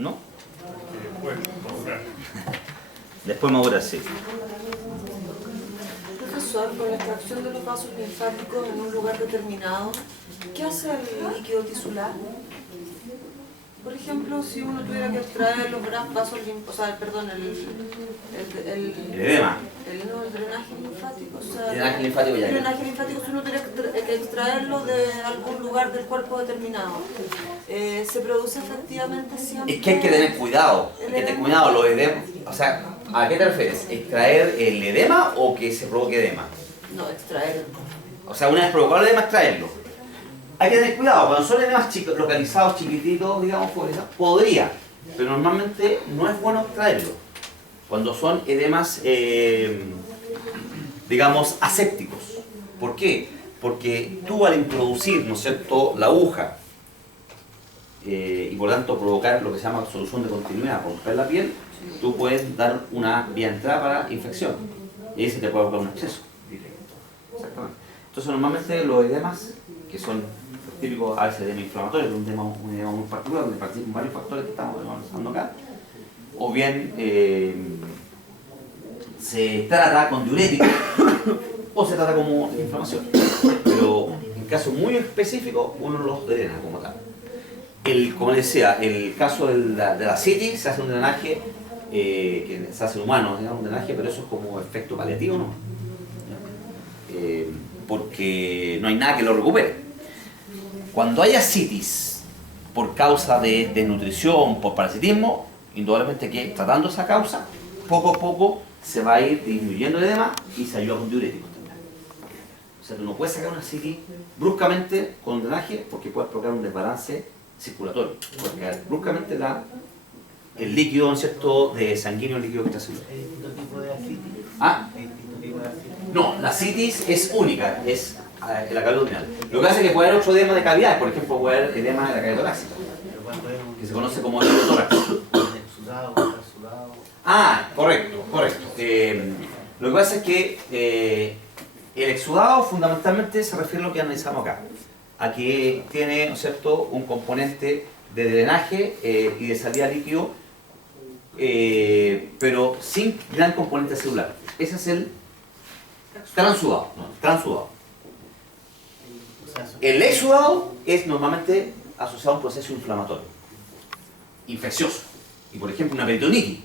¿No? Después madurar. Después madurar, sí. Profesor, con la extracción de los vasos linfáticos en un lugar determinado, ¿qué hace el líquido tisular? Por ejemplo, si uno tuviera que extraer los vasos linfáticos, o sea, perdón, El edema. el drenaje linfático, o sea, El drenaje linfático ya. el drenaje linfático, si uno tuviera que extraerlo de algún lugar del cuerpo determinado, ¿se produce efectivamente siempre? Es que hay que tener cuidado, los edemas. O sea, ¿a qué te refieres? ¿Extraer el edema o que se provoque edema? No, extraerlo. O sea, una vez provocado el edema, extraerlo. Hay que tener cuidado, cuando son edemas localizados, chiquititos, digamos, podría, pero normalmente no es bueno extraerlo. Cuando son edemas, digamos, asépticos. ¿Por qué? Porque tú al introducir, ¿no es cierto?, la aguja y por tanto provocar lo que se llama solución de continuidad, romper la piel, tú puedes dar una vía de entrada para infección y ahí se te puede provocar un exceso. Exactamente. Entonces normalmente los edemas, que son típicos a veces edema inflamatorio, que es un edema muy particular, donde participan varios factores que estamos analizando acá, o bien se trata con diurético o se trata como inflamación. Pero en casos muy específicos uno los drena como tal. Como les decía, el caso de la citis se hace un drenaje que se hace en humanos, un drenaje, pero eso es como efecto paliativo, ¿no? Porque no hay nada que lo recupere. Cuando haya citis por causa de desnutrición, por parasitismo, indudablemente que tratando esa causa, poco a poco se va a ir disminuyendo el edema y se ayuda con diuréticos también. O sea, tú no puedes sacar una citis bruscamente con un drenaje porque puedes provocar un desbalance circulatorio. Porque bruscamente el líquido, ¿no es cierto?, de sanguíneo, el líquido extracelular. ¿Hay distintos tipos de asitis? ¿Ah? ¿Hay distintos tipos de asitis? No, la citis es única, es en la cavidad abdominal. Lo que hace es que puede haber otro edema de cavidad, por ejemplo, puede haber edema de la cavidad torácica, Pero cuando es un que se conoce como edema tórax. exudado, exudado. Ah, correcto. Lo que pasa es que el exudado fundamentalmente se refiere a lo que analizamos acá, a que tiene, ¿no es cierto?, un componente de drenaje y de salida líquido, pero sin gran componente celular. Ese es el transudado. El exudado es normalmente asociado a un proceso inflamatorio, infeccioso. Y por ejemplo, una peritonitis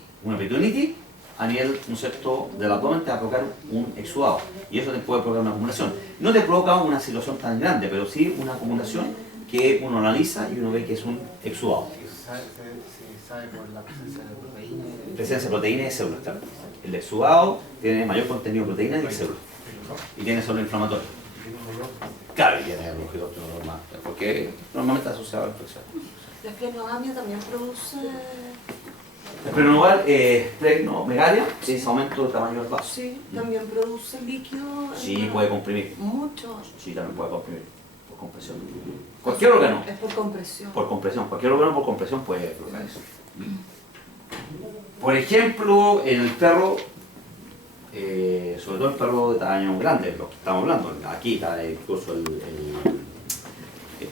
a nivel, ¿no es cierto?, del abdomen te va a provocar un exudado. Y eso te puede provocar una acumulación. No te provoca una situación tan grande, pero sí una acumulación que uno analiza y uno ve que es un exudado. Se sabe por la presencia de proteínas. Presencia de proteínas y células, claro. El exudado tiene mayor contenido de proteínas y células. Y tiene solo inflamatorio. Claro, y tiene un ojidóptero normal, porque normalmente está asociado a la infección. ¿La flebogamia también produce...? El plenomegalia es aumento del tamaño del vaso. Sí, también produce líquido. Sí, puede comprimir. Mucho. Sí, también puede comprimir. Por compresión. Cualquier órgano. Es por compresión. Por compresión. Cualquier órgano por compresión puede provocar eso. Por ejemplo, en el perro, sobre todo el perro de tamaño grande, lo que estamos hablando, aquí está incluso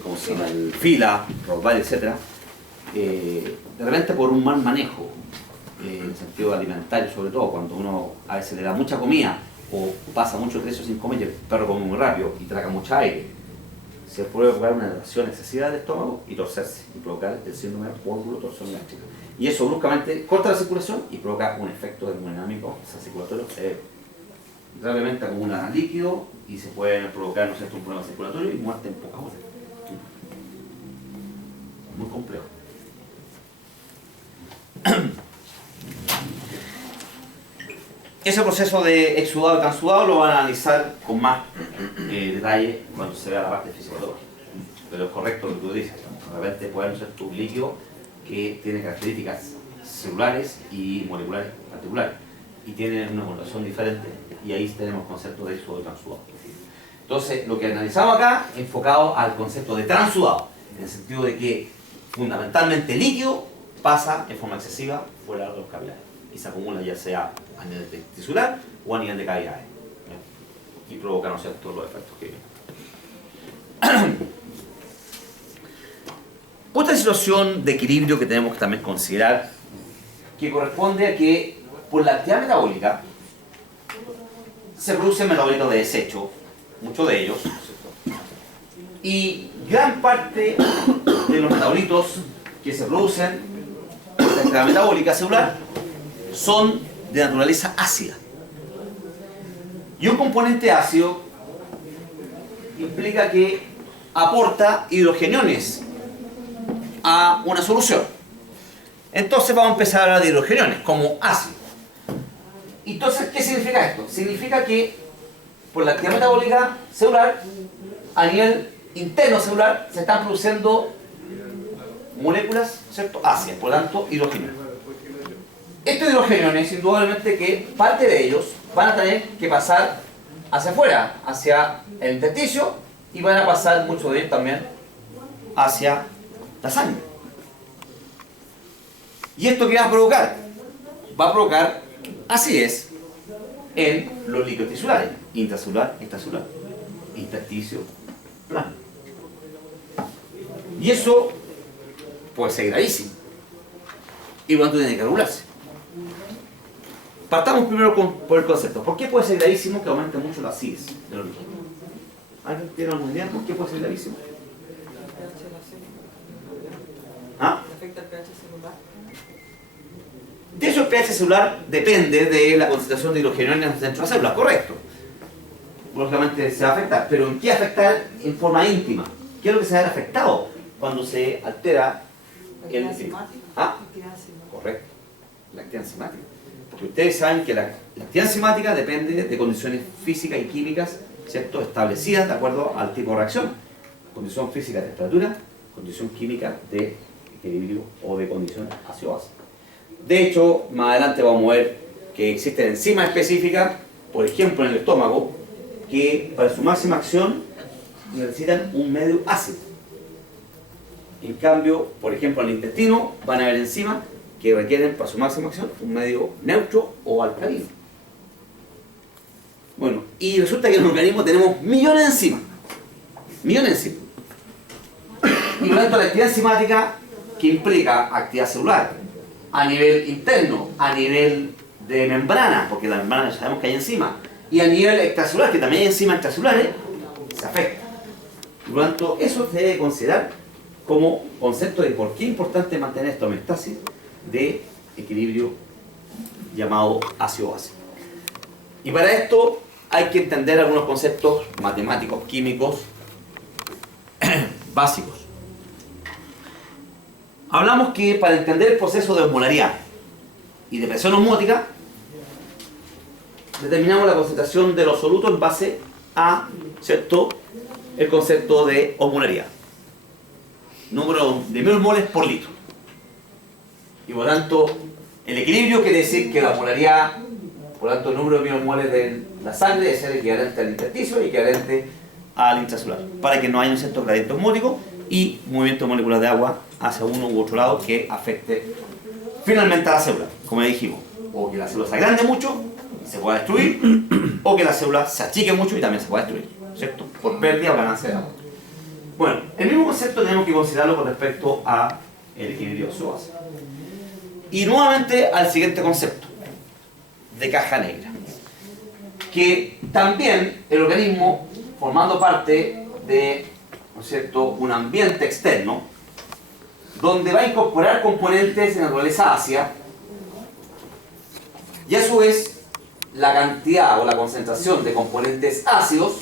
¿cómo se llama? El fila, Rottweiler, etc. De repente por un mal manejo, en el sentido alimentario sobre todo, cuando uno a veces le da mucha comida o pasa mucho tiempo sin comer y el perro come muy rápido y traga mucho aire, se puede provocar una elevación excesiva del estómago y torcerse y provocar el síndrome de torsión gástrica. Y eso bruscamente corta la circulación y provoca un efecto hemodinámico circulatorio. Gravemente acumula líquido y se puede provocar, ¿no es cierto?, un problema circulatorio y muerte en pocas horas. Muy complejo. Ese proceso de exudado y transudado lo van a analizar con más detalle cuando se vea la parte fisiológica. Pero es correcto lo que tú dices, ¿no? De repente puede ser tu líquido que tiene características celulares y moleculares particulares y tiene una connotación diferente y ahí tenemos concepto de exudado y transudado. Entonces, lo que analizamos acá enfocado al concepto de transudado, en el sentido de que fundamentalmente el líquido pasa en forma excesiva fuera de los capilares y se acumula ya sea a nivel tisular o a nivel de cavidades, ¿no? Y provoca, ¿no es cierto?, los efectos que vienen. Otra situación de equilibrio que tenemos que también considerar, que corresponde a que por la actividad metabólica se producen metabolitos de desecho, muchos de ellos, ¿cierto? Y gran parte de los metabolitos que se producen por la actividad metabólica celular son de naturaleza ácida. Y un componente ácido implica que aporta hidrogeniones a una solución. Entonces vamos a empezar a hablar de hidrogeniones como ácido. Entonces, ¿qué significa esto? Significa que por la actividad metabólica celular, a nivel interno celular, se están produciendo moléculas, ¿cierto?, ácidas, por lo tanto, hidrogeniones. Estos hidrogeniones, indudablemente que parte de ellos van a tener que pasar hacia afuera, hacia el intersticio, y van a pasar muchos de ellos también hacia la sangre. ¿Y esto qué va a provocar? Va a provocar acidez en los líquidos tisulares, intracelular, extracelular, intersticio, plano. Y eso puede ser gravísimo. Y por lo tanto tiene que regularse. Partamos primero por el concepto. ¿Por qué puede ser gravísimo que aumente mucho la acidez de los líquidos? ¿Alguien tiene una idea por qué puede ser gravísimo? ¿Ah? ¿Afecta el pH celular? De hecho, el pH celular depende de la concentración de hidrogeniones dentro de la célula, correcto. Lógicamente se va a afectar, pero ¿en qué afectar en forma íntima? ¿Qué es lo que se va a ver afectado cuando se altera el... ¿Ah? Correcto, la actividad enzimática. Porque ustedes saben que la actividad enzimática depende de condiciones físicas y químicas, ¿cierto?, establecidas de acuerdo al tipo de reacción. Condición física de temperatura, condición química de equilibrio o de condición ácido-base. De hecho, más adelante vamos a ver que existen enzimas específicas, por ejemplo en el estómago, que para su máxima acción necesitan un medio ácido. En cambio, por ejemplo en el intestino van a haber enzimas que requieren para su máxima acción un medio neutro o alcalino. Bueno, y resulta que en el organismo tenemos millones de enzimas. Millones de enzimas. Y por lo tanto la actividad enzimática, que implica actividad celular, a nivel interno, a nivel de membrana, porque la membrana ya sabemos que hay enzima, y a nivel extracelular, que también hay enzimas extracelulares, se afecta. Por lo tanto, eso se debe considerar como concepto de por qué es importante mantener esta homeostasis de equilibrio llamado ácido-base. Y para esto hay que entender algunos conceptos matemáticos, químicos, básicos. Hablamos que para entender el proceso de osmolaridad y de presión osmótica, determinamos la concentración de los solutos en base a, ¿cierto?, el concepto de osmolaridad. Número de milmoles por litro. Y por tanto, el equilibrio quiere decir que la osmolaridad, por tanto, el número de milmoles de la sangre es el equivalente al intersticio y equivalente al intracelular, para que no haya un cierto gradiente osmótico y movimiento de moléculas de agua hacia uno u otro lado que afecte finalmente a la célula, como ya dijimos, o que la célula se agrande mucho y se pueda destruir, o que la célula se achique mucho y también se pueda destruir, ¿cierto?, por pérdida o ganancia de agua. Bueno, el mismo concepto tenemos que considerarlo con respecto a el equilibrio ácido-base. Y nuevamente al siguiente concepto de caja negra, que también el organismo, formando parte de, ¿no es cierto?, un ambiente externo, donde va a incorporar componentes de naturaleza ácida, y a su vez la cantidad o la concentración de componentes ácidos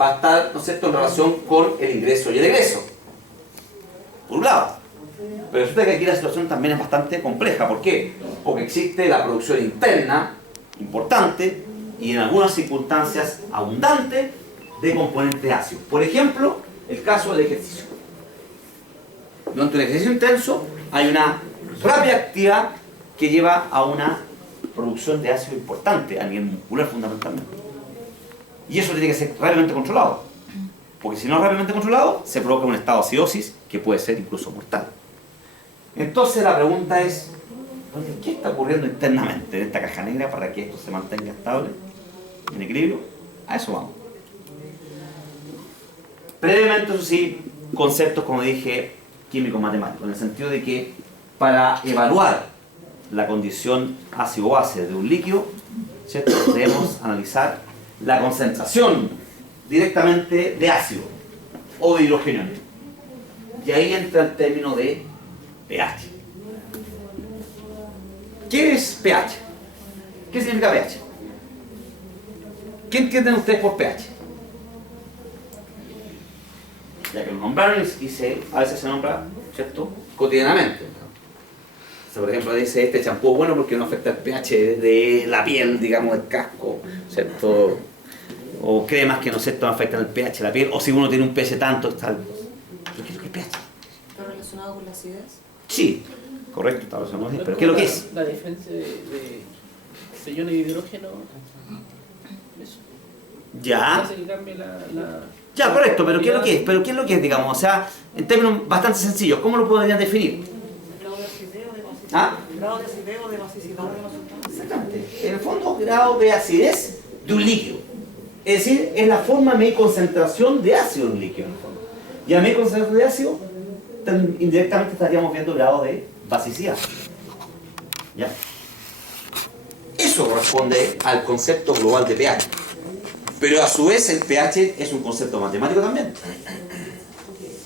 va a estar, ¿no es cierto?, en relación con el ingreso y el egreso, por un lado. Pero resulta que aquí la situación también es bastante compleja. ¿Por qué? Porque existe la producción interna importante y en algunas circunstancias abundante de componentes ácidos. Por ejemplo, el caso del ejercicio. Durante un ejercicio intenso hay una rápida actividad que lleva a una producción de ácido importante a nivel muscular fundamentalmente. Y eso tiene que ser rápidamente controlado. Porque si no es rápidamente controlado, se provoca un estado de acidosis que puede ser incluso mortal. Entonces la pregunta es, ¿qué está ocurriendo internamente en esta caja negra para que esto se mantenga estable, en equilibrio? A eso vamos. Brevemente, eso sí, conceptos, como dije, químicos matemáticos, en el sentido de que para evaluar la condición ácido-base de un líquido, ¿cierto? Debemos analizar la concentración directamente de ácido o de hidrogeniones. Y ahí entra el término de pH. ¿Qué es pH? ¿Qué significa pH? ¿Qué entienden ustedes por pH? Ya que lo nombraron a veces se nombra, ¿cierto? Cotidianamente. O sea, por ejemplo, dice este champú es bueno porque no afecta el pH de la piel, digamos, del casco, ¿cierto? O cremas que no afectan el pH de la piel, o si uno tiene un pH tanto, tal. ¿Pero qué es lo que es pH? ¿Está relacionado con la acidez? Sí, correcto, está relacionado con eso, pero ¿qué es lo que es? La diferencia de iones de hidrógeno. Eso. Ya. Hace que cambie la... Ya, correcto, pero ¿qué es lo que es? ¿Pero qué es lo que es, digamos? O sea, en términos bastante sencillos, ¿cómo lo podrían definir? Grado de acidez o de basicidad. ¿Ah? Grado de acidez o de basicidad de la sustancia. Exactamente. En el fondo, grado de acidez de un líquido. Es decir, es la forma de medir concentración de ácido en un líquido, en el fondo. Y a medir concentración de ácido, indirectamente estaríamos viendo el grado de basicidad. ¿Ya? Eso corresponde al concepto global de pH. Pero a su vez el pH es un concepto matemático también.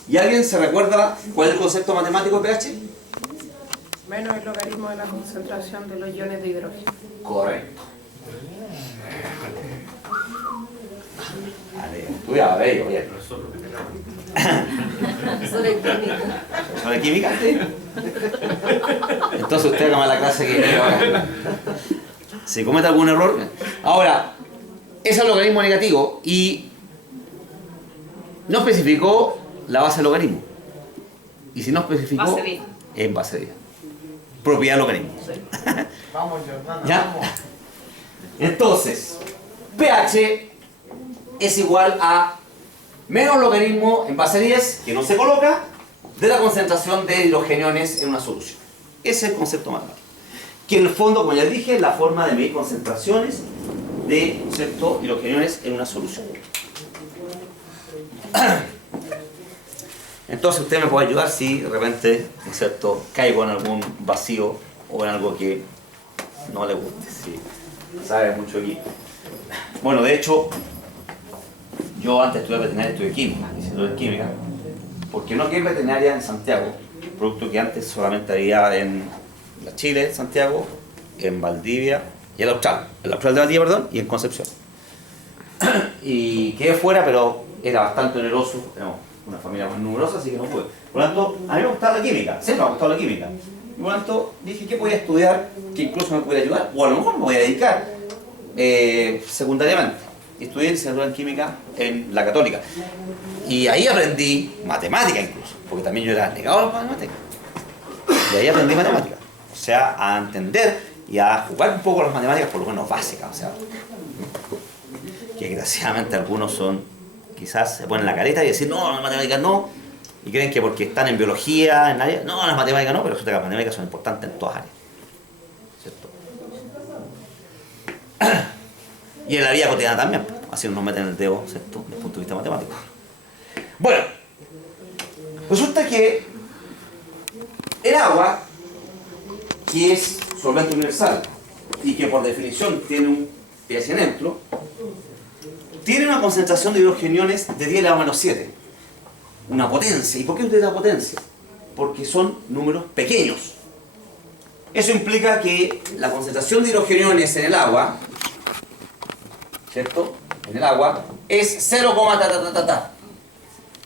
¿Y alguien se recuerda cuál es el concepto matemático de pH? Menos el logaritmo de la concentración de los iones de hidrógeno. Correcto. Vale, cuidado, oye. Sobre química. ¿Sobre química? Sí. Entonces usted haga la clase que quiere ahora. Si comete algún error. Ahora, ese es el logaritmo negativo y no especificó la base del logaritmo. Y si no especificó, Base 10. es base 10. Propiedad del logaritmo. Vamos, Jordana, ¿Ya? vamos. Entonces, pH es igual a menos logaritmo en base 10, que no se coloca, de la concentración de hidrogeniones en una solución. Ese es el concepto matemático. Que en el fondo, como ya dije, es la forma de medir concentraciones de, ¿cierto?, hidrogeniones en una solución. Entonces usted me puede ayudar si de repente, ¿no es cierto?, caigo en algún vacío o en algo que no le guste, si sabe mucho aquí. Bueno, de hecho, yo antes estudié veterinaria, estudié química, licenciatura en química, porque no quiero veterinaria en Santiago, producto que antes solamente había en la Chile, Santiago, en Valdivia y en el Austral de Valdivia, perdón, y en Concepción. Y quedé fuera, pero era bastante oneroso, éramos una familia más numerosa, así que no pude. Por lo tanto, a mí me gustaba la química, siempre me ha gustado la química. Y por lo tanto, dije que podía estudiar, que incluso me pudiera ayudar, o a lo mejor me voy a dedicar secundariamente. Y estudié licenciatura en química en la Católica. Y ahí aprendí matemática incluso, porque también yo era negado a las matemáticas. Y ahí aprendí matemática. O sea, a entender y a jugar un poco las matemáticas, por lo menos básicas. O sea, que desgraciadamente algunos son, quizás se ponen la careta y decir, no, las matemáticas no. Y creen que porque están en biología, en área, no, las matemáticas no, pero resulta que las matemáticas son importantes en todas áreas. ¿Cierto? Y en la vida cotidiana también, así nos meten el dedo, ¿cierto?, desde el punto de vista matemático. Bueno, resulta que el agua, que es solvente universal y que por definición tiene un pH neutro, tiene una concentración de hidrogeniones de 10 a la menos 7. Una potencia. ¿Y por qué usted da potencia? Porque son números pequeños. Eso implica que la concentración de hidrogeniones en el agua, ¿cierto?, en el agua, es 0, ta.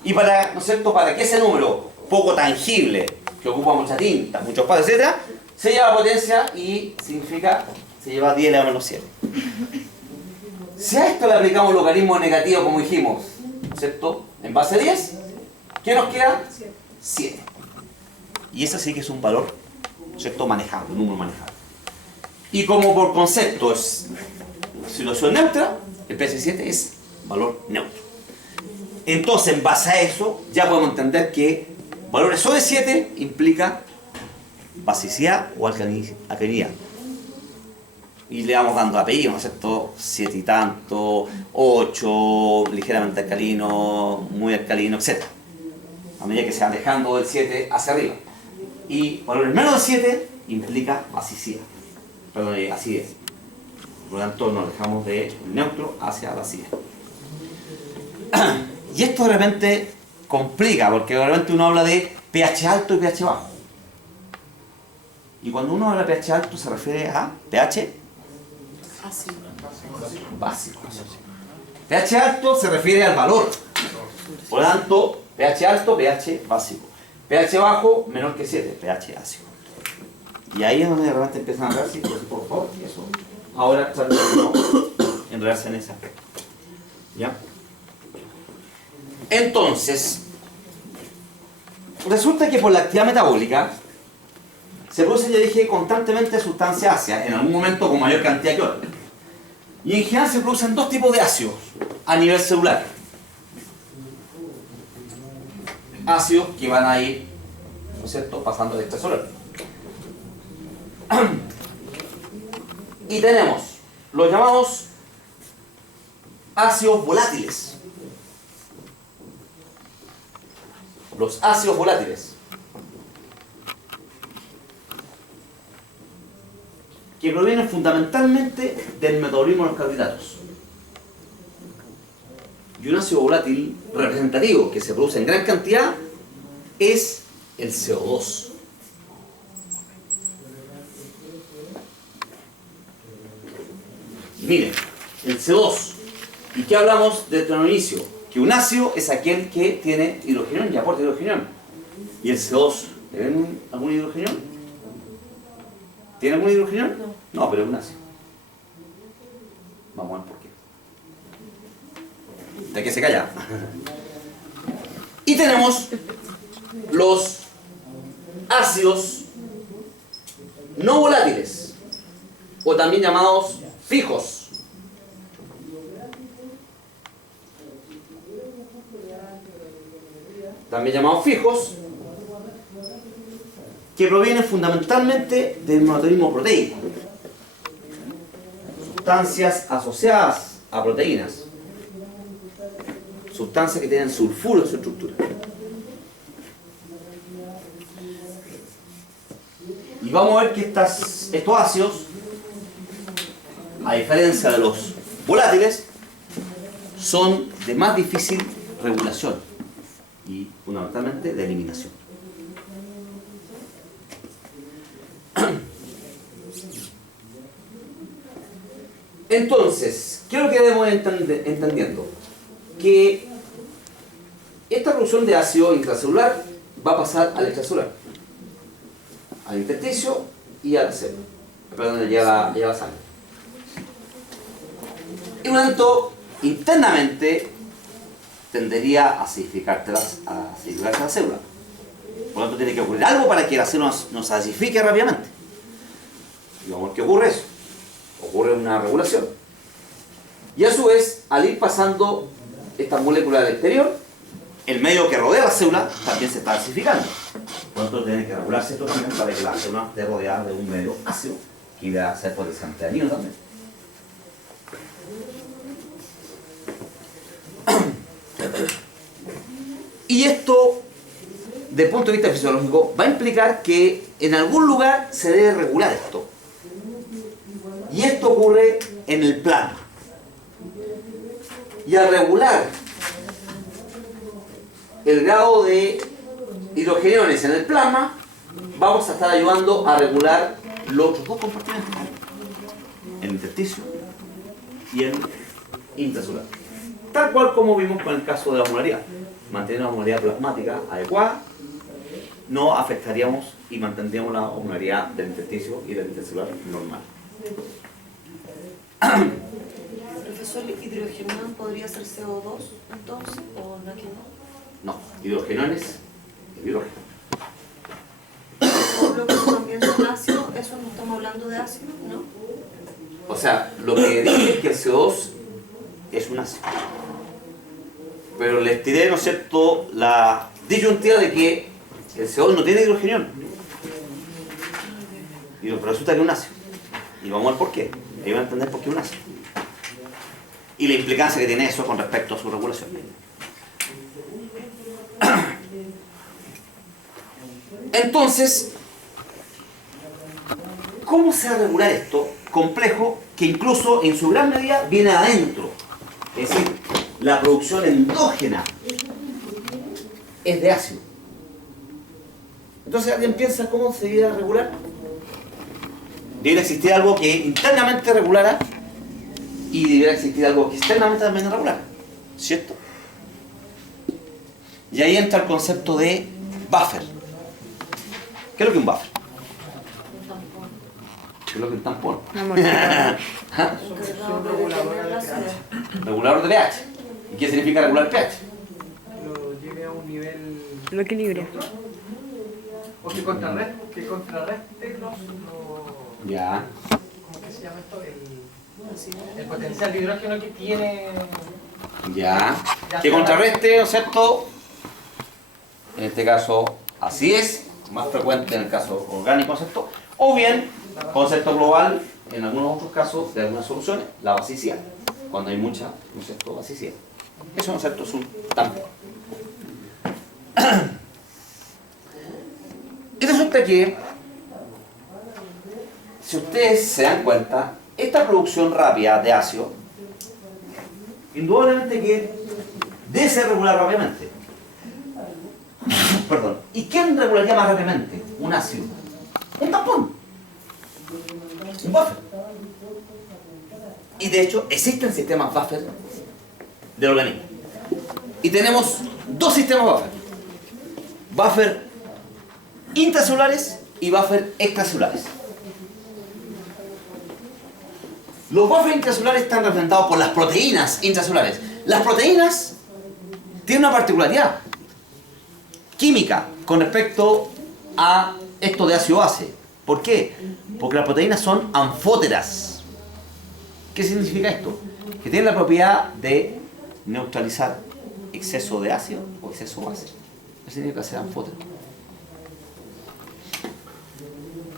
Y para, ¿no es cierto?, para que ese número poco tangible, que ocupa mucha tinta, mucho espacio, etc., se lleva potencia y significa, se lleva 10 a la menos 7. Si a esto le aplicamos logaritmo negativo, como dijimos, ¿cierto?, en base 10, ¿qué nos queda? 7. Y ese sí que es un valor, ¿cierto?, manejable, un número manejable. Y como por concepto es situación neutra, el pH 7 es valor neutro. Entonces, en base a eso, ya podemos entender que valores sobre 7 implica basicidad o alcalinidad. Y le vamos dando apellidos, ¿no es cierto? 7 y tanto, 8, ligeramente alcalino, muy alcalino, etc. a medida que se va alejando del 7 hacia arriba. Y valores menos de 7 implica basicidad. Perdón, acidez. Por lo tanto, nos alejamos del neutro hacia la acidez. Y esto de repente complica, porque de repente uno habla de pH alto y pH bajo. Y cuando uno habla de pH alto se refiere a pH Ácido. básico. pH alto se refiere al valor. Por lo tanto, pH alto, pH básico. pH bajo, menor que 7, pH ácido. Y ahí es donde de repente empiezan a ver, sí, por favor, eso. Ahora tratando de enredarse en ese aspecto. ¿Ya? Entonces, resulta que por la actividad metabólica se produce, ya dije, constantemente sustancias ácidas, en algún momento con mayor cantidad que otra. Y en general se producen dos tipos de ácidos a nivel celular. Ácidos que van a ir, ¿no es cierto?, pasando del extracelular. Y tenemos los llamados ácidos volátiles. Los ácidos volátiles, que provienen fundamentalmente del metabolismo de los carbohidratos. Y un ácido volátil representativo que se produce en gran cantidad es el CO2. Miren, el CO2. ¿Y qué hablamos desde el inicio? Que un ácido es aquel que tiene hidrogenión y aporta hidrogenión. ¿Y el CO2? ¿Tiene algún hidrogenión? ¿Tiene algún hidrogenión? No, pero es un ácido. Vamos a ver por qué. ¿De qué se calla? Y tenemos los ácidos no volátiles, o también llamados fijos. También llamados fijos, que provienen fundamentalmente del metabolismo proteico. Sustancias asociadas a proteínas. Sustancias que tienen sulfuro en su estructura. Y vamos a ver que estos ácidos, a diferencia de los volátiles, son de más difícil regulación y fundamentalmente de eliminación. Entonces, ¿qué es lo que debemos entendiendo? Que esta producción de ácido intracelular va a pasar al extracelular, al intersticio y a la célula, perdón, y a la sangre. Y por lo tanto, internamente tendería a acidificarse la célula. Por lo tanto, tiene que ocurrir algo para que la célula nos acidifique rápidamente. Y vamos a ver qué ocurre eso. Ocurre una regulación. Y a su vez, al ir pasando estas moléculas al exterior, el medio que rodea la célula también se está acidificando. Por lo tanto, tiene que regularse esto también para que la célula esté rodeada de un medio ácido que va a ser potenciante dañino también. Y esto, desde el punto de vista fisiológico, va a implicar que en algún lugar se debe regular esto. Y esto ocurre en el plasma. Y al regular el grado de hidrogeniones en el plasma, vamos a estar ayudando a regular los otros dos compartimentos, el intersticio y el intracelular. Tal cual como vimos con el caso de la osmolaridad. Manteniendo la osmolaridad plasmática adecuada, no afectaríamos y mantendríamos la osmolaridad del intersticio y del intracelular normal. Profesor, ¿hidrogenión podría ser CO2 entonces o no que no? No, hidrogeniones, hidrógeno. Lo que también son ácidos, eso no estamos hablando de ácido, ¿no? O sea, lo que dije es que el CO2 es un ácido. Pero les tiré, ¿no es cierto?, la disyuntiva de que el CO2 no tiene hidrogenión. Y resulta que es un ácido. Y vamos a ver por qué. Ahí van a entender por qué es un ácido. Y la implicancia que tiene eso con respecto a su regulación. Entonces, ¿cómo se va a regular esto? Complejo, que incluso en su gran medida viene adentro. Es decir, la producción endógena es de ácido. Entonces, ¿alguien piensa cómo se debería regular? Debería existir algo que internamente regulara y debería existir algo que externamente también regulara, ¿cierto? Y ahí entra el concepto de buffer. ¿Qué es lo que es un buffer? ¿Qué es lo que es un tampón? ¿Ah? Encargado de detener la acidez. Regulador de pH. ¿Y qué significa regular pH? Lo lleve a un nivel Lo equilibra. o que contrarreste los Ya. ¿cómo que se llama esto? El potencial de hidrógeno que tiene. Ya. Que contrarreste, ¿no es cierto? En este caso, así es. Más frecuente en el caso orgánico, ¿no es cierto? O bien, concepto global, en algunos otros casos, de algunas soluciones, la basicidad. Cuando hay mucha, ¿no es cierto?, basicidad. Eso, ¿no es cierto?, es un tampón. Y resulta que, si ustedes se dan cuenta, esta producción rápida de ácido, indudablemente que debe ser regular rápidamente. Perdón. ¿Y quién regularía más rápidamente un ácido? Un tampón. Un buffer. Y de hecho, existen sistemas buffer del organismo. Y tenemos dos sistemas buffer. Buffer intracelulares y buffer extracelulares. Los buffers intracelulares están representados por las proteínas intracelulares. Las proteínas tienen una particularidad química con respecto a esto de ácido-base. ¿Por qué? Porque las proteínas son anfóteras. ¿Qué significa esto? Que tienen la propiedad de neutralizar exceso de ácido o exceso de base. Eso significa ser anfótero.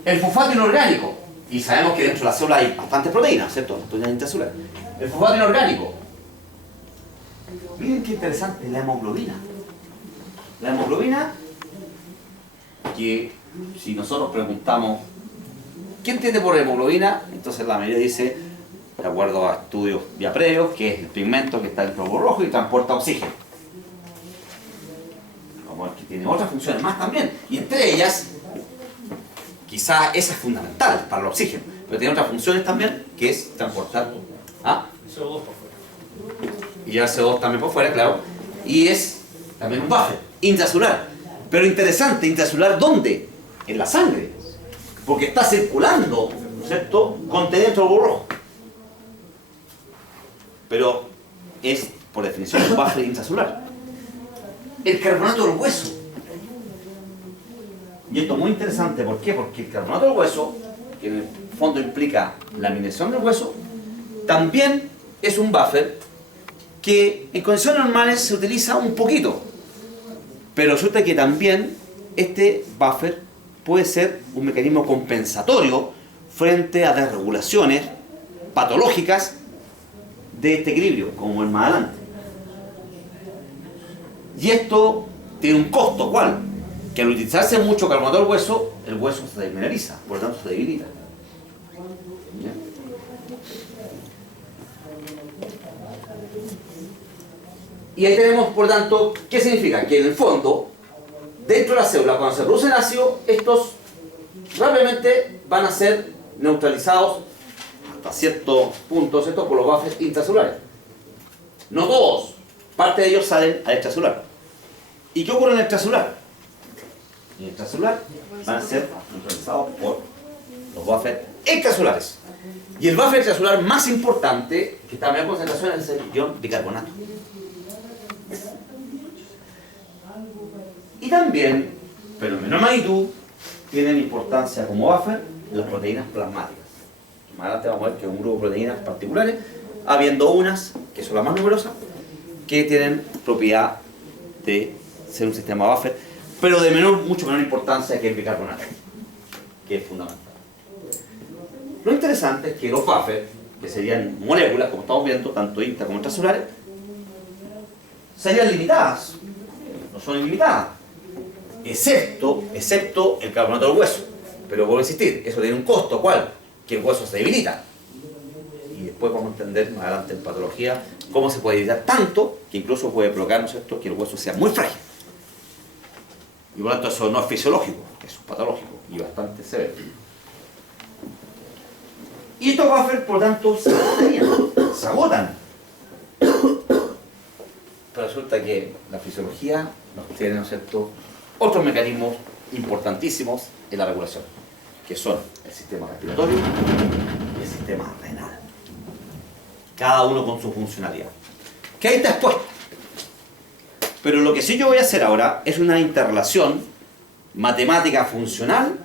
El fosfato inorgánico, y sabemos que dentro de la célula hay bastantes proteínas, ¿cierto? Las proteínas intracelulares. El fosfato inorgánico. Miren qué interesante, la hemoglobina. La hemoglobina, que si nosotros preguntamos ¿qué entiende por hemoglobina? Entonces la mayoría dice, de acuerdo a estudios ya previos, que es el pigmento que está en el globo rojo y transporta oxígeno. Como es que tiene otras funciones más también, y entre ellas, quizás esa es fundamental para el oxígeno, pero tiene otras funciones también, que es transportar CO2 por fuera. y llevar CO2 también por fuera, claro, y es también un buffer intracelular. Pero interesante, intracelular ¿dónde? En la sangre, porque está circulando, ¿no es cierto?, contenido dentro del globo rojo. Pero es, por definición, un buffer intracelular. El carbonato del hueso. Y esto es muy interesante, ¿por qué? Porque el carbonato del hueso, que en el fondo implica la laminación del hueso, también es un buffer que en condiciones normales se utiliza un poquito. Pero resulta que también este buffer puede ser un mecanismo compensatorio frente a desregulaciones patológicas de este equilibrio, como el más adelante. Y esto tiene un costo, ¿cuál? Que al utilizarse mucho carbonato del hueso, el hueso se desmineraliza, por lo tanto se debilita. ¿Ya? Y ahí tenemos, por lo tanto, ¿qué significa? Que en el fondo, dentro de la célula, cuando se producen ácidos, estos rápidamente van a ser neutralizados hasta cierto punto, ¿cierto?, por los buffers intracelulares. No todos, parte de ellos salen al extracelular. ¿Y qué ocurre en el extracelular? En el extracelular van a ser neutralizados por los buffers extracelulares. Y el buffer extracelular más importante, que está a mayor concentración, es el ion bicarbonato. Y también, pero en menor magnitud, tienen importancia como buffer las proteínas plasmáticas. Más adelante vamos a ver que es un grupo de proteínas particulares, habiendo unas, que son las más numerosas, que tienen propiedad de ser un sistema buffer, pero de mucho menor importancia que el bicarbonato, que es fundamental. Lo interesante es que los buffers, que serían moléculas, como estamos viendo, tanto intra como intracelulares, serían limitadas, no son ilimitadas. excepto el carbonato del hueso. Pero vuelvo a insistir, eso tiene un costo, ¿cuál? Que el hueso se debilita. Y después vamos a entender más adelante en patología cómo se puede debilitar tanto que incluso puede provocar, ¿no es cierto?, que el hueso sea muy frágil. Y por lo tanto eso no es fisiológico, es patológico y bastante severo. Y estos buffers, por lo tanto, se agotan. Pero resulta que la fisiología nos tiene, ¿no es cierto?, otros mecanismos importantísimos en la regulación, que son el sistema respiratorio y el sistema renal. Cada uno con su funcionalidad. Que ahí está expuesto. Pero lo que sí yo voy a hacer ahora es una interrelación matemática funcional,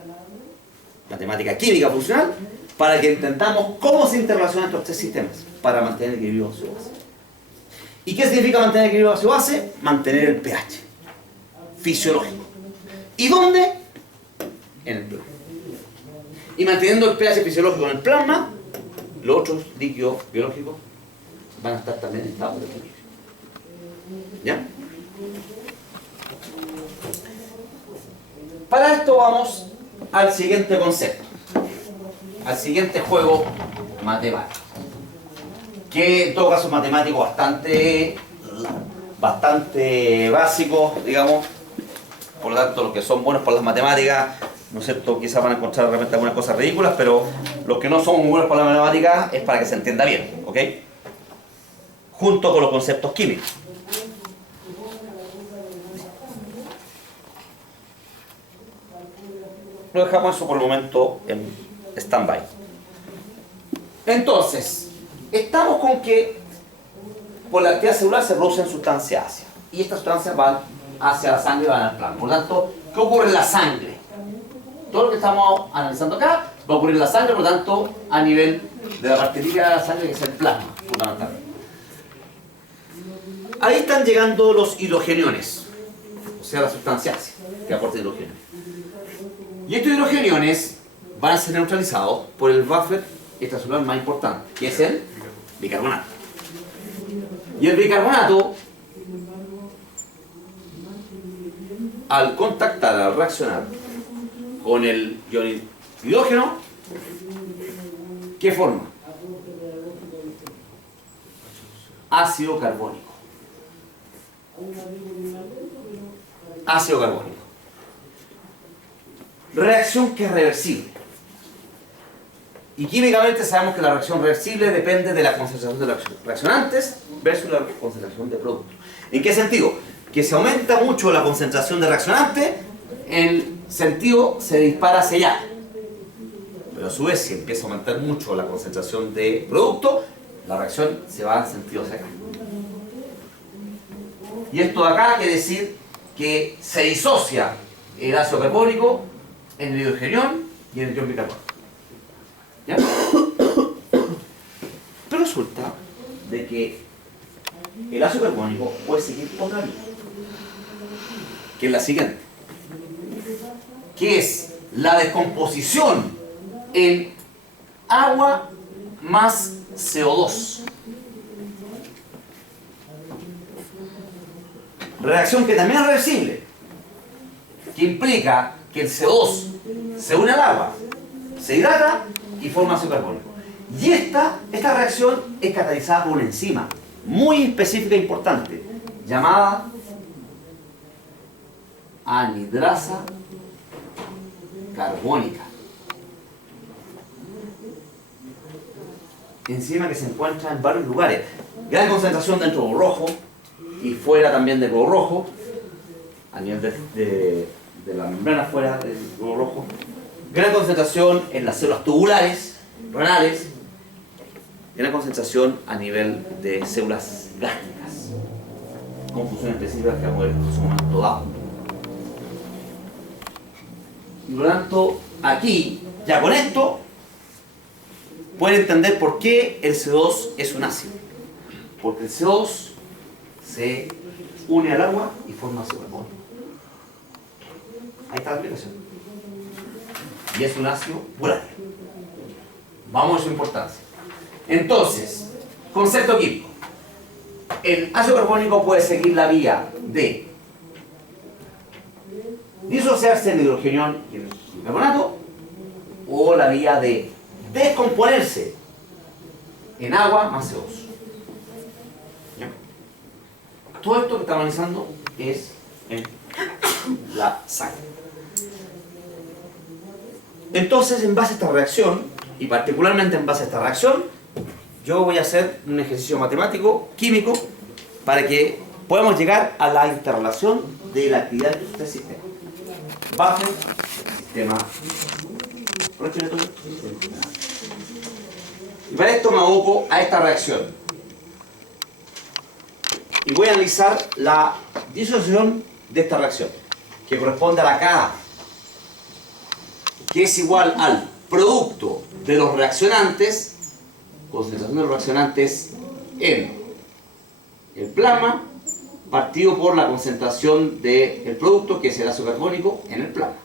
matemática química funcional, para que entendamos cómo se interrelacionan estos tres sistemas para mantener el equilibrio óseo-base. ¿Y qué significa mantener el equilibrio óseo-base? Mantener el pH fisiológico. ¿Y dónde? En el plasma. Y manteniendo el pH fisiológico en el plasma, los otros líquidos biológicos van a estar también en estado de equilibrio. ¿Ya? Para esto vamos al siguiente concepto, al siguiente juego matemático, que en todo caso es matemático bastante básico, digamos. Por lo tanto, los que son buenos para las matemáticas, ¿no es cierto?, quizás van a encontrar realmente algunas cosas ridículas, pero los que no son muy buenos para las matemáticas es para que se entienda bien, ¿ok? Junto con los conceptos químicos. Lo dejamos eso por el momento en stand-by. Entonces, estamos con que por la actividad celular se producen sustancias ácidas. Y estas sustancias van hacia la sangre y van al plasma. Por lo tanto, ¿qué ocurre en la sangre? Todo lo que estamos analizando acá va a ocurrir en la sangre, por lo tanto, a nivel de la parte líquida de la sangre, que es el plasma, fundamentalmente. Ahí están llegando los hidrogeniones, o sea, las sustancias ácidas que aportan hidrogenio. Y estos hidrogeniones van a ser neutralizados por el buffer extracelular más importante, que es el bicarbonato. Y el bicarbonato, al contactar, al reaccionar con el ion hidrógeno, ¿qué forma? Ácido carbónico. Ácido carbónico. Reacción que es reversible. Y químicamente sabemos que la reacción reversible depende de la concentración de los reaccionantes versus la concentración de productos. ¿En qué sentido? Que se aumenta mucho la concentración de reaccionantes, el sentido se dispara hacia allá. Pero a su vez, si empieza a aumentar mucho la concentración de producto, la reacción se va en sentido hacia acá. Y esto de acá quiere decir que se disocia el ácido carbónico en el hidrogenión y en el ion bicarbonato. ¿Ya? Pero resulta de que el ácido carbónico puede seguir otra vía, que es la siguiente, que es la descomposición en agua más CO2. Reacción que también es reversible, que implica que el CO2 se une al agua, se hidrata y forma ácido carbónico. Y esta reacción es catalizada por una enzima muy específica e importante, llamada anhidrasa carbónica. Enzima que se encuentra en varios lugares. Gran concentración dentro del rojo y fuera también del globo rojo, a nivel de la membrana fuera del globo rojo. Gran concentración en las células tubulares, renales. Gran concentración a nivel de células gástricas, con funciones específicas que vamos a ver en su momento dado. Y por lo tanto, aquí, ya con esto, pueden entender por qué el CO2 es un ácido. Porque el CO2 se une al agua y forma ácido carbónico. Ahí está la explicación. Y es un ácido volátil. Vamos a su importancia. Entonces, concepto químico. El ácido carbónico puede seguir la vía de disociarse el hidrogeno y el bicarbonato, o la vía de descomponerse en agua más CO2. ¿Ya? Todo esto que estamos analizando es en la sangre. Entonces, en base a esta reacción, y particularmente en base a esta reacción, yo voy a hacer un ejercicio matemático, químico, para que podamos llegar a la interrelación de la actividad de estos tres sistemas. Base, sistema respiratorio. Y para esto me aboco a esta reacción. Y voy a analizar la disociación de esta reacción, que corresponde a la Ka, que es igual al producto de los reaccionantes, concentración de los reaccionantes en el plasma, partido por la concentración del producto, que es el ácido carbónico, en el plasma.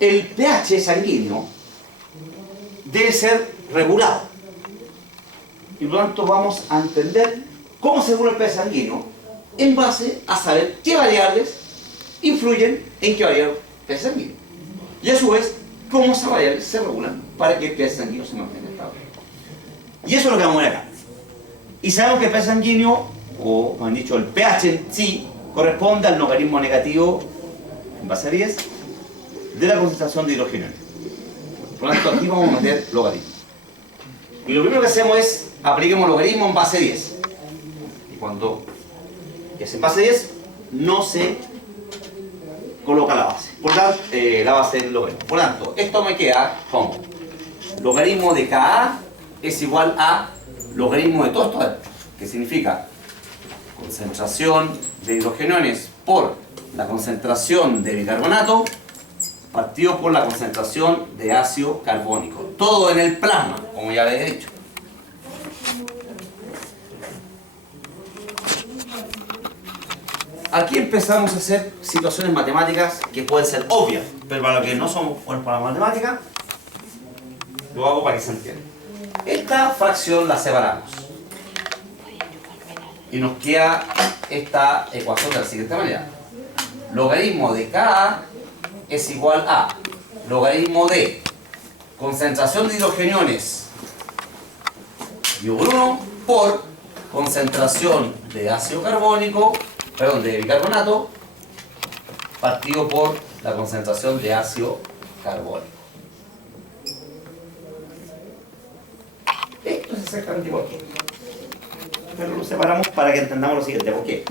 El pH sanguíneo debe ser regulado. Y por lo tanto vamos a entender cómo se regula el pH sanguíneo en base a saber qué variables influyen en qué variable el pH sanguíneo. Y a su vez, cómo esas variables se regulan para que el pH sanguíneo se mantenga estable. Y eso es lo que vamos a ver acá. Y sabemos que el pH sanguíneo, o me han dicho el pH en sí, corresponde al logaritmo negativo en base a 10 de la concentración de hidrógeno. Por lo tanto, aquí vamos a meter logaritmo. Y lo primero que hacemos es apliquemos logaritmo en base 10. Y cuando es en base 10, no se coloca la base. Por tanto, la base del logaritmo. Por lo tanto, esto me queda como logaritmo de Ka es igual a logaritmo de todo esto, que significa concentración de hidrogenones por la concentración de bicarbonato partido por la concentración de ácido carbónico. Todo en el plasma, como ya les he dicho. Aquí empezamos a hacer situaciones matemáticas que pueden ser obvias, pero para los que no somos buenos para la matemática, lo hago para que se entienda. Esta fracción la separamos y nos queda esta ecuación de la siguiente manera: logaritmo de Ka es igual a logaritmo de concentración de hidrogeniones por 1 por concentración de ácido carbónico, perdón, de bicarbonato, partido por la concentración de ácido carbónico. Esto es exactamente igual que, pero lo separamos para que entendamos lo siguiente. ¿Por qué?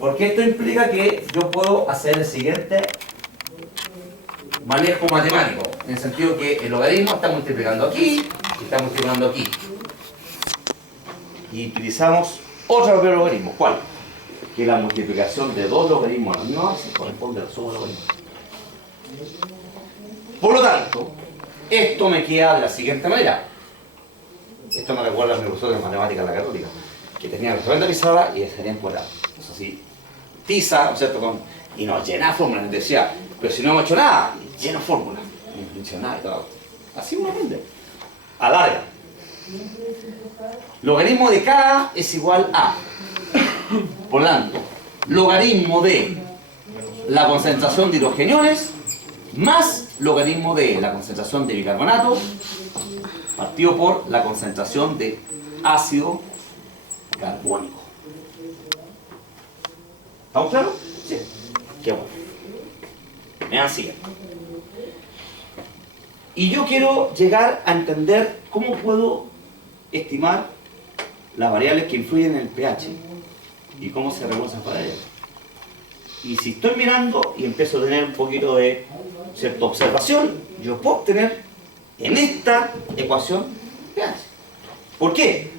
Porque esto implica que yo puedo hacer el siguiente manejo matemático, en el sentido que el logaritmo está multiplicando aquí y está multiplicando aquí. Y utilizamos otro logaritmo. ¿Cuál? Que la multiplicación de dos logaritmos a la misma base corresponde al suma logaritmo. Por lo tanto, esto me queda de la siguiente manera. Esto me recuerda a mi profesor de matemáticas en la Católica, que tenía la tremenda pizarra y estaría encuadrado. Entonces así, tiza, ¿no es cierto? Y nos llenaba fórmulas. Nos decía, pero si no hemos hecho nada, lleno fórmulas. No hemos hecho nada y todo. Así uno aprende. Alarga. Logaritmo de Ka es igual a, por lo tanto, logaritmo de la concentración de hidrogeniones más logaritmo de la concentración de bicarbonato partido por la concentración de ácido carbónico. ¿Estamos claros? Sí. Qué bueno. Me dan siguiente. Y yo quiero llegar a entender cómo puedo estimar las variables que influyen en el pH y cómo se regulan esas variables. Y si estoy mirando y empiezo a tener un poquito de cierta observación, yo puedo obtener en esta ecuación pH. ¿Por qué?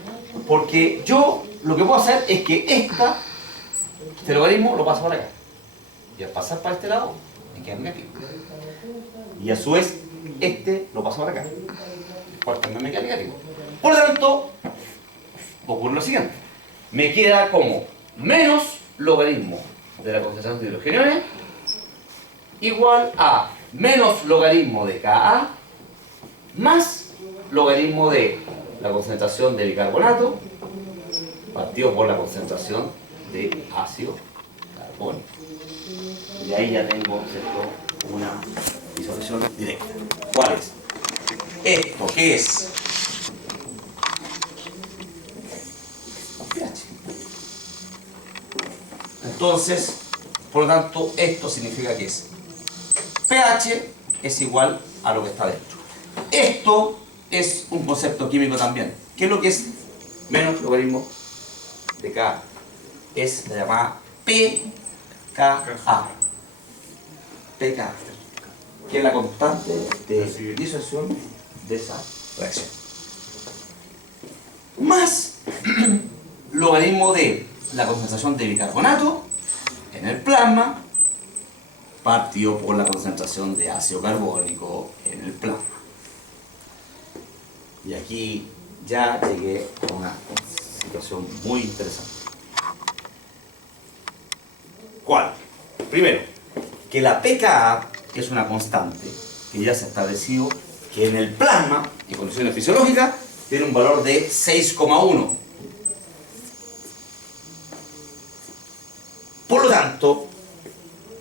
Porque yo lo que puedo hacer es que este logaritmo lo paso para acá. Y al pasar para este lado, me queda negativo. Y a su vez, lo paso para acá. El cual también me queda negativo. Por lo tanto, ocurre lo siguiente. Me queda como menos logaritmo de la concentración de hidrogeniones igual a menos logaritmo de Ka más logaritmo de la concentración de bicarbonato partido por la concentración de ácido carbónico. Y ahí ya tengo, ¿cierto?, una disolución directa. ¿Cuál es? Esto, ¿qué es? pH. Entonces, por lo tanto, esto significa que es pH es igual a lo que está dentro. Esto es un concepto químico también. ¿Qué es lo que es menos logaritmo de K? Es la llamada pKa. pKa, que es la constante de disolución de esa reacción. Más logaritmo de la concentración de bicarbonato en el plasma partido por la concentración de ácido carbónico en el plasma. Y aquí ya llegué a una situación muy interesante. ¿Cuál? Primero, que la pKa es una constante que ya se ha establecido que en el plasma, en condiciones fisiológicas, tiene un valor de 6,1. Por lo tanto,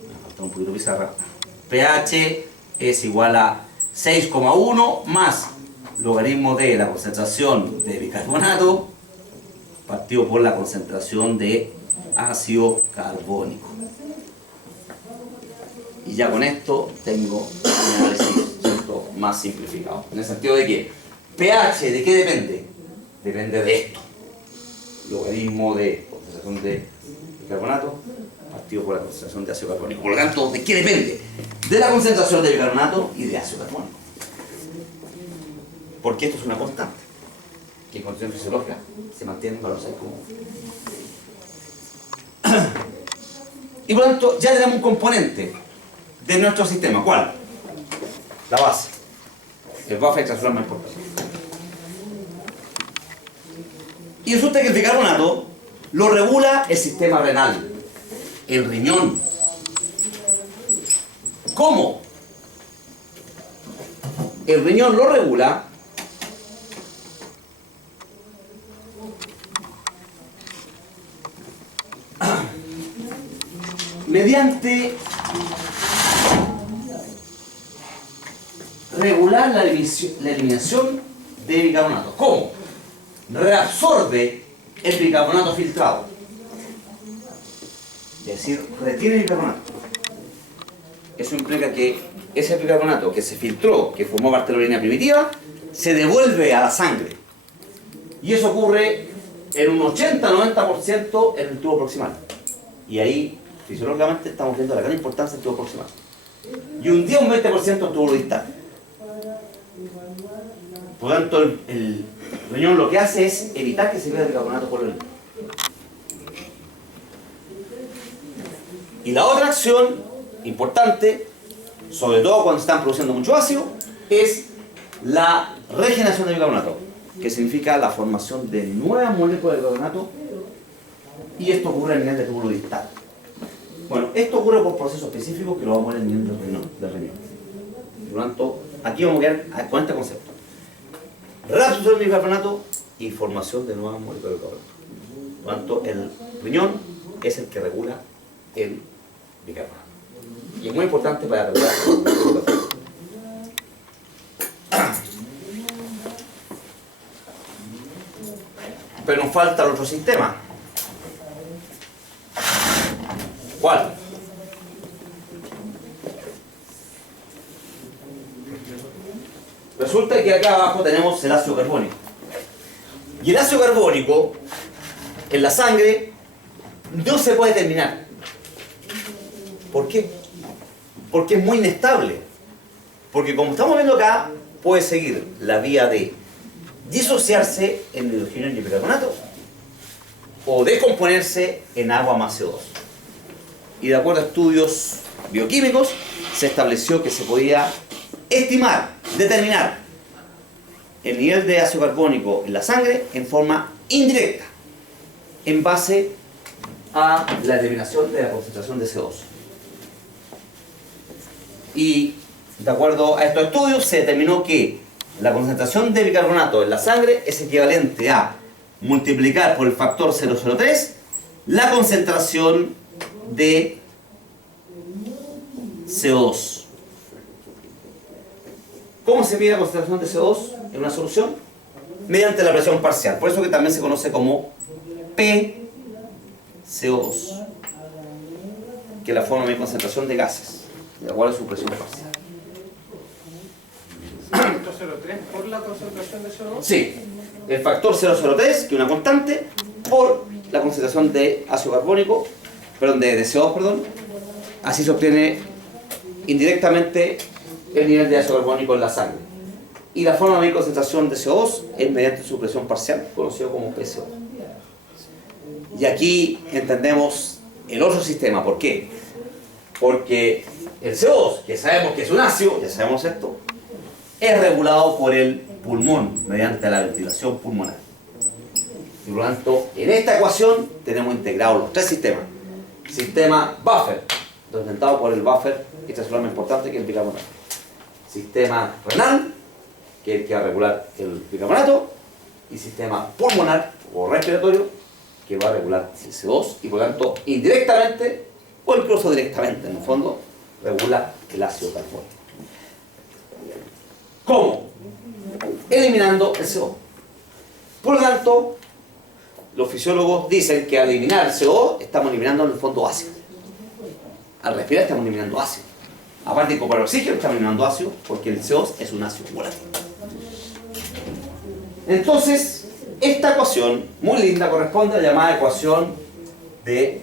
me falta un poquito de pizarra, pH es igual a 6,1 más logaritmo de la concentración de bicarbonato partido por la concentración de ácido carbónico. Y ya con esto tengo un análisis, ¿cierto?, más simplificado. En el sentido de que pH, ¿de qué depende? Depende de esto. Logaritmo de concentración de bicarbonato partido por la concentración de ácido carbónico. Por lo tanto, ¿de qué depende? De la concentración de bicarbonato y de ácido carbónico. Porque esto es una constante que en condiciones fisiológicas se mantiene en valor 6,1. Y por lo tanto, ya tenemos un componente de nuestro sistema. ¿Cuál? La base. El buffer extracelular más importante. Y resulta que el bicarbonato lo regula el sistema renal, el riñón. ¿Cómo? El riñón lo regula mediante regular la eliminación de bicarbonato. ¿Cómo? Reabsorbe el bicarbonato filtrado. Es decir, retiene el bicarbonato. Eso implica que ese bicarbonato que se filtró, que formó parte de la orina primitiva, se devuelve a la sangre. Y eso ocurre en un 80-90% en el tubo proximal. Y ahí, fisiológicamente, estamos viendo la gran importancia del tubo proximal. Y un 10-20% en el tubo distal. Por lo tanto, el riñón lo que hace es evitar que se pierda el bicarbonato por el riñón. Y la otra acción importante, sobre todo cuando están produciendo mucho ácido, es la regeneración del bicarbonato, que significa la formación de nuevas moléculas de bicarbonato, y esto ocurre a nivel del túbulo distal. Bueno, esto ocurre por procesos específicos que lo vamos a ver en el nivel del riñón. Por lo tanto, aquí vamos a quedar con este concepto. Reabsorción del bicarbonato y formación de nuevas moléculas de bicarbonato. Por lo tanto, el riñón es el que regula el bicarbonato. Y es muy importante para regular el bicarbonato. Pero nos falta el otro sistema. ¿Cuál? Resulta que acá abajo tenemos el ácido carbónico. Y el ácido carbónico en la sangre no se puede terminar. ¿Por qué? Porque es muy inestable. Porque como estamos viendo acá, puede seguir la vía de disociarse en hidrógeno y bicarbonato o descomponerse en agua más CO2. Y de acuerdo a estudios bioquímicos, se estableció que se podía estimar, determinar el nivel de ácido carbónico en la sangre en forma indirecta, en base a la determinación de la concentración de CO2. Y de acuerdo a estos estudios se determinó que la concentración de bicarbonato en la sangre es equivalente a multiplicar por el factor 0,03 la concentración de CO2. ¿Cómo se mide la concentración de CO2 en una solución? Mediante la presión parcial. Por eso que también se conoce como PCO2, que es la forma de concentración de gases, de acuerdo a su presión parcial. 0,03 por la concentración de CO2. Sí, el factor 0,03, que es una constante, por la concentración de ácido carbónico, perdón, de CO2, perdón. Así se obtiene indirectamente el nivel de ácido carbónico en la sangre. Y la forma de medir concentración de CO2 es mediante su presión parcial, conocido como PCO. Y aquí entendemos el otro sistema. ¿Por qué? Porque el CO2, que sabemos que es un ácido, ya sabemos esto, es regulado por el pulmón mediante la ventilación pulmonar. Y por lo tanto, en esta ecuación tenemos integrados los tres sistemas. Sistema buffer, representado por el buffer extracelular más importante que es el bicarbonato. Sistema renal, que es el que va a regular el bicarbonato. Y sistema pulmonar o respiratorio, que va a regular el CO2 y por lo tanto indirectamente o incluso directamente en el fondo regula el ácido carbónico. ¿Cómo? Eliminando el CO2. Por lo tanto, los fisiólogos dicen que al eliminar el CO2 estamos eliminando en el fondo ácido. Al respirar estamos eliminando ácido. Aparte de incorporar oxígeno estamos eliminando ácido porque el CO2 es un ácido volátil. Entonces, esta ecuación, muy linda, corresponde a la llamada ecuación de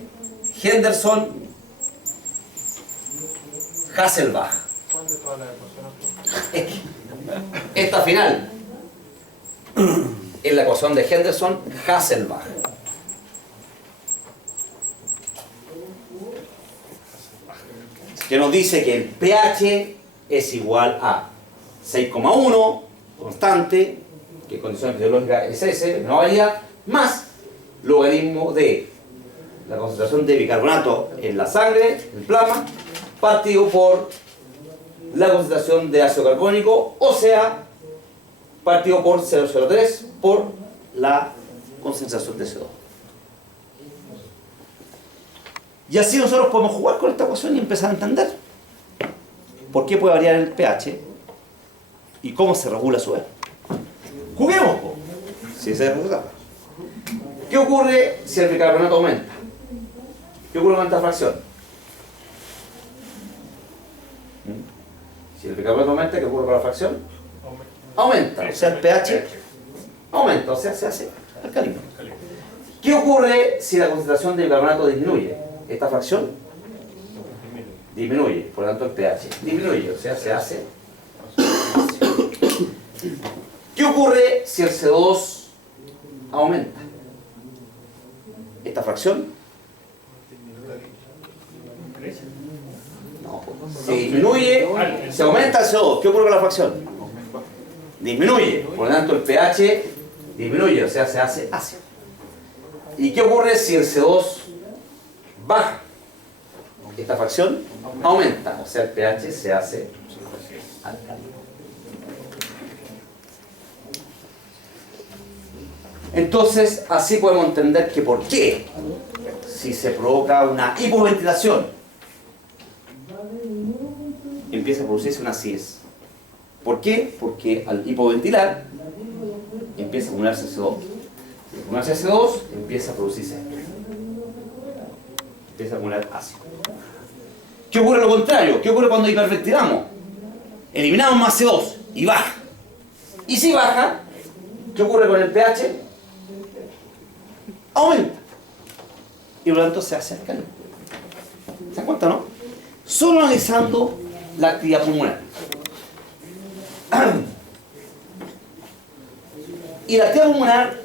Henderson-Hasselbalch. ¿Cuál de todas las ecuaciones? Esta final es la ecuación de Henderson-Hasselbalch. Que nos dice que el pH es igual a 6,1, constante, que en condiciones fisiológicas es ese, no varía, más logaritmo de la concentración de bicarbonato en la sangre, el plasma, partido por la concentración de ácido carbónico, o sea, partido por 0,03 por la concentración de CO2. Y así nosotros podemos jugar con esta ecuación y empezar a entender por qué puede variar el pH y cómo se regula a su vez. Juguemos, po. Si ese es el resultado. ¿Qué ocurre si el bicarbonato aumenta? ¿Qué ocurre con esta fracción? Si el bicarbonato aumenta, ¿qué ocurre con la fracción? Aumenta, o sea, el pH aumenta, o sea, se hace alcalino. ¿Qué ocurre si la concentración de bicarbonato disminuye? Esta fracción disminuye, por lo tanto el pH disminuye, o sea, se hace ácido. ¿Qué ocurre si el CO2 aumenta? Esta fracción no, si disminuye, se aumenta el CO2. ¿Qué ocurre con la fracción? Disminuye, por lo tanto el pH disminuye, o sea, se hace ácido. ¿Y qué ocurre si el CO2 baja? Esta fracción aumenta, o sea, el pH se hace alcalino. Entonces, así podemos entender que por qué, si se provoca una hipoventilación, empieza a producirse una acidez. ¿Por qué? Porque al hipoventilar empieza a acumularse CO2. Al acumularse CO2 empieza a producirse esto. Empieza a acumular ácido. ¿Qué ocurre lo contrario? ¿Qué ocurre cuando hiperventilamos? Eliminamos más CO2 y baja. Y si baja, ¿qué ocurre con el pH? Aumenta. Y por lo tanto se hace alcalino. ¿Se dan cuenta, no? Solo analizando la actividad pulmonar. Y la actividad pulmonar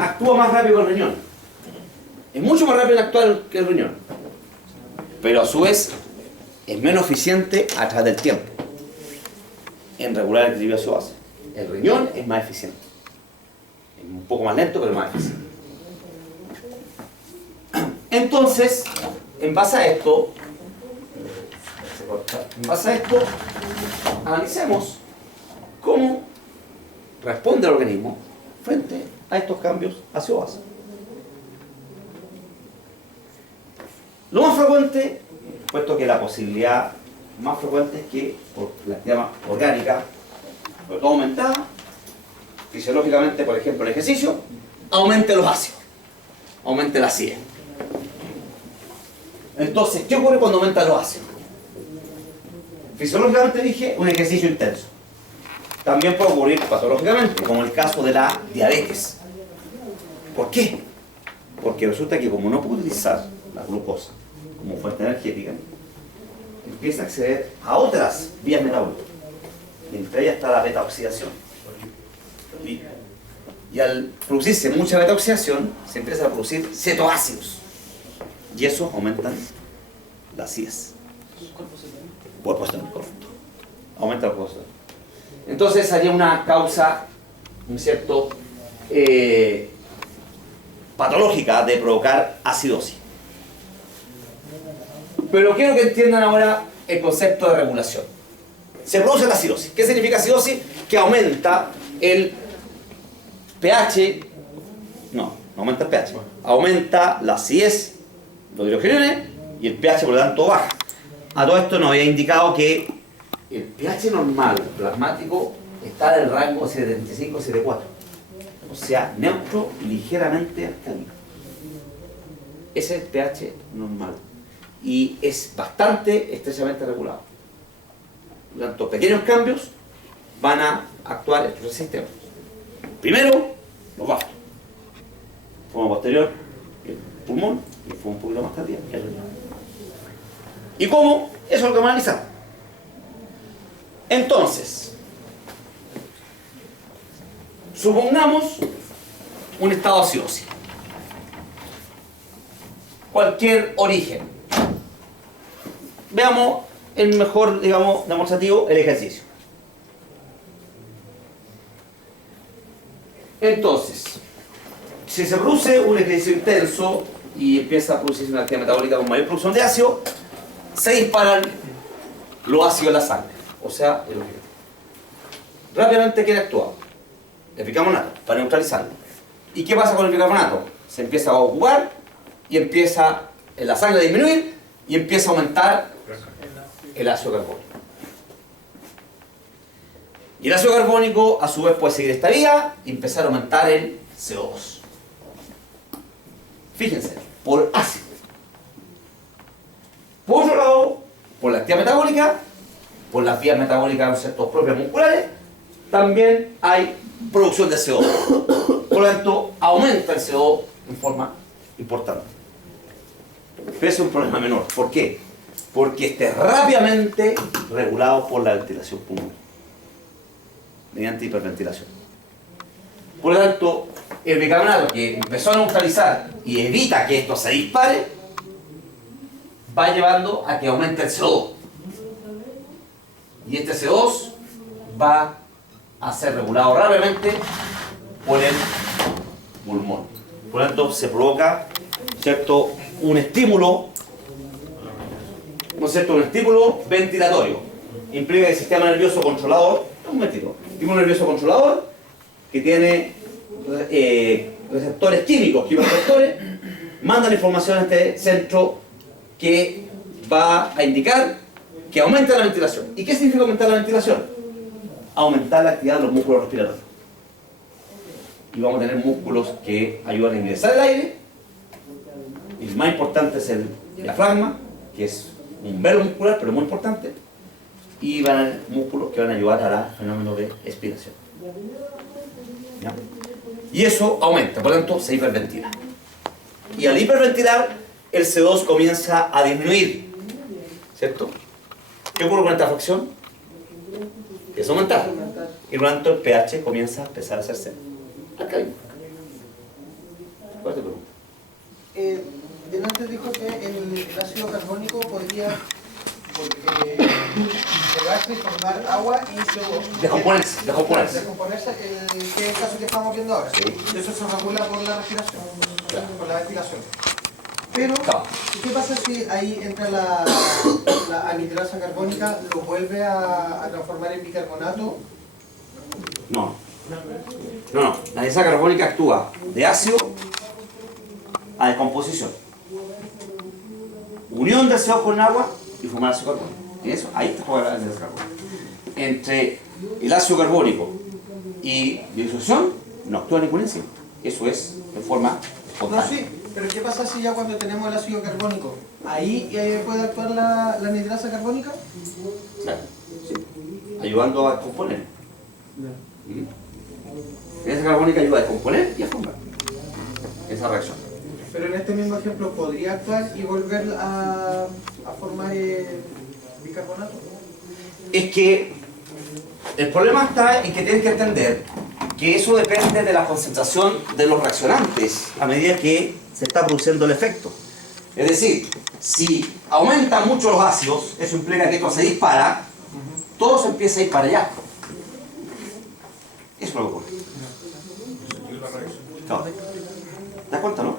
actúa más rápido que el riñón. Es mucho más rápido en actuar que el riñón. Pero a su vez es menos eficiente a través del tiempo en regular el equilibrio ácido-base. El riñón es más eficiente. Es un poco más lento, pero más eficiente. Entonces, en base a esto, analicemos cómo responde el organismo frente a estos cambios ácido-base. Lo más frecuente, puesto que la posibilidad más frecuente es que por la actividad orgánica, sobre todo aumentada, fisiológicamente, por ejemplo, el ejercicio, aumente los ácidos, aumente la acidez. Entonces, ¿qué ocurre cuando aumenta los ácidos? Fisiológicamente dije, un ejercicio intenso. También puede ocurrir patológicamente, como el caso de la diabetes. ¿Por qué? Porque resulta que como no puede utilizar la glucosa como fuente energética, empieza a acceder a otras vías metabólicas. Y entre ellas está la beta-oxidación. Y al producirse mucha beta-oxidación, se empieza a producir cetoácidos. Y eso aumenta la acidez. Por puesto en el correcto. Aumenta la glucosa. Entonces haría una causa, un cierto, patológica de provocar acidosis. Pero quiero que entiendan ahora el concepto de regulación. Se produce la acidosis. ¿Qué significa acidosis? Que aumenta el pH, no aumenta el pH, aumenta la acidez, los hidrogeniones, y el pH por lo tanto baja. A todo esto nos había indicado que el pH normal plasmático está en el rango 75-74, o sea, neutro ligeramente alcalino. Ese es el pH normal y es bastante estrechamente regulado. Por lo tanto, pequeños cambios van a actuar en estos sistemas. Primero, los vasos. Forma posterior, el pulmón, y forma un poquito más tardía, el riñón. ¿Y cómo? Eso es lo que vamos a analizar. Entonces, supongamos un estado de acidosis. Cualquier origen. Veamos el mejor, digamos, demostrativo, el ejercicio. Entonces, si se produce un ejercicio intenso y empieza a producirse una actividad metabólica con mayor producción de ácido, se disparan los ácidos en la sangre, o sea, el oxígeno. Rápidamente, ¿quién actúa? El bicarbonato, para neutralizarlo. ¿Y qué pasa con el bicarbonato? Se empieza a ocupar y empieza en la sangre a disminuir y empieza a aumentar el ácido carbónico. Y el ácido carbónico a su vez puede seguir esta vía y empezar a aumentar el CO2. Fíjense, por ácido. Por otro lado, por la actividad metabólica, por las vías metabólicas propias musculares, también hay producción de CO2. Por lo tanto, aumenta el CO2 en forma importante. Pero ese es un problema menor. ¿Por qué? Porque este es rápidamente regulado por la ventilación pulmonar, mediante hiperventilación. Por lo tanto, el bicarbonato que empezó a neutralizar y evita que esto se dispare, va llevando a que aumente el CO2. Y este CO2 va a ser regulado rápidamente por el pulmón. Por lo tanto, se provoca, ¿cierto?, un estímulo, ¿no es cierto?, un estímulo ventilatorio. Implica que el sistema nervioso controlador, un momentito, estímulo nervioso controlador, que tiene receptores químicos, quimioreceptores, mandan información a este centro que va a indicar que aumenta la ventilación. ¿Y qué significa aumentar la ventilación? Aumentar la actividad de los músculos respiratorios. Y vamos a tener músculos que ayudan a ingresar el aire. Y el más importante es el diafragma, que es un velo muscular, pero muy importante. Y van a haber músculos que van a ayudar al fenómeno de expiración. ¿Ya? Y eso aumenta, por lo tanto se hiperventila. Y al hiperventilar, el CO2 comienza a disminuir, ¿cierto? ¿Qué ocurre con esta fracción? Es aumentar. Y por lo tanto el pH comienza a empezar a hacerse alcalino. ¿Cuál es tu pregunta? Delante dijo que el ácido carbónico podría pegarse y formar agua y CO2. Descomponerse. Descomponerse, que es el caso que estamos viendo ahora. Sí. Y eso se regula por la respiración, por la ventilación. Pero, Claro. ¿qué pasa si ahí entra la anitrasa carbónica, lo vuelve a transformar en bicarbonato? No. No, la anhidrasa carbónica actúa de ácido a descomposición. Unión de CO con agua y formar ácido carbónico. ¿Y eso? Ahí está jugando la anhidrasa carbónica. Entre el ácido carbónico y disolución no actúa ninguna enzima. Eso es de forma No, espontánea. sí, pero ¿qué pasa si ya cuando tenemos el ácido carbónico, ahí puede actuar la anhidrasa carbónica? Claro, sí. Ayudando a descomponer. La anhidrasa carbónica ayuda a descomponer y a formar esa reacción. Pero en este mismo ejemplo, ¿podría actuar y volver a formar bicarbonato? Es que el problema está en que tienen que entender que eso depende de la concentración de los reaccionantes a medida que se está produciendo el efecto. Es decir, si aumentan mucho los ácidos, eso implica que esto se dispara, todo se empieza a ir para allá. Eso es lo que ocurre. Claro. ¿Te das cuenta, no?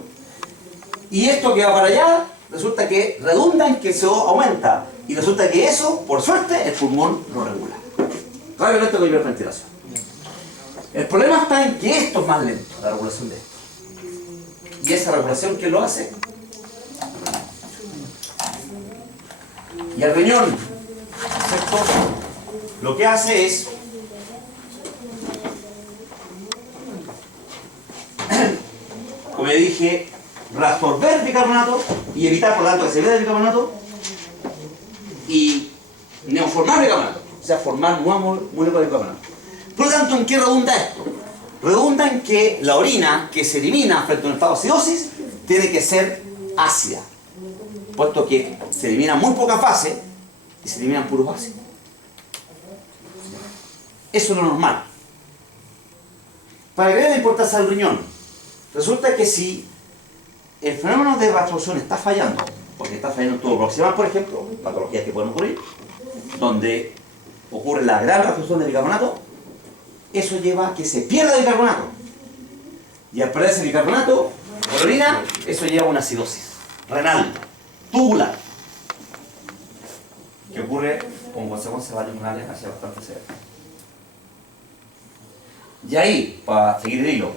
Y esto que va para allá, resulta que redunda en que el CO aumenta. Y resulta que eso, por suerte, el pulmón lo regula. Radio lento con hiperventilación. El problema está en que esto es más lento, la regulación de esto. Y esa regulación, ¿quién lo hace? Y el riñón, ¿cierto? Lo que hace es como dije, reabsorber el bicarbonato y evitar por lo tanto que se vea el bicarbonato y neoformar bicarbonato, o sea, formar nuevas moléculas de bicarbonato. Por lo tanto, ¿en qué redunda esto? Redunda en que la orina que se elimina frente a un estado de acidosis tiene que ser ácida, puesto que se eliminan muy pocas bases y se eliminan puros ácidos. Eso es lo normal. Para que vean la importancia del riñón, resulta que si el fenómeno de reabsorción está fallando, porque está fallando en tubo proximal, por ejemplo, patologías que pueden ocurrir, donde ocurre la gran reabsorción de bicarbonato, eso lleva a que se pierda bicarbonato. Y al perderse bicarbonato, por orina, eso lleva a una acidosis renal, tubular, que ocurre con consecuencias de varios renales hacia bastante severas. Y ahí, para seguir el hilo,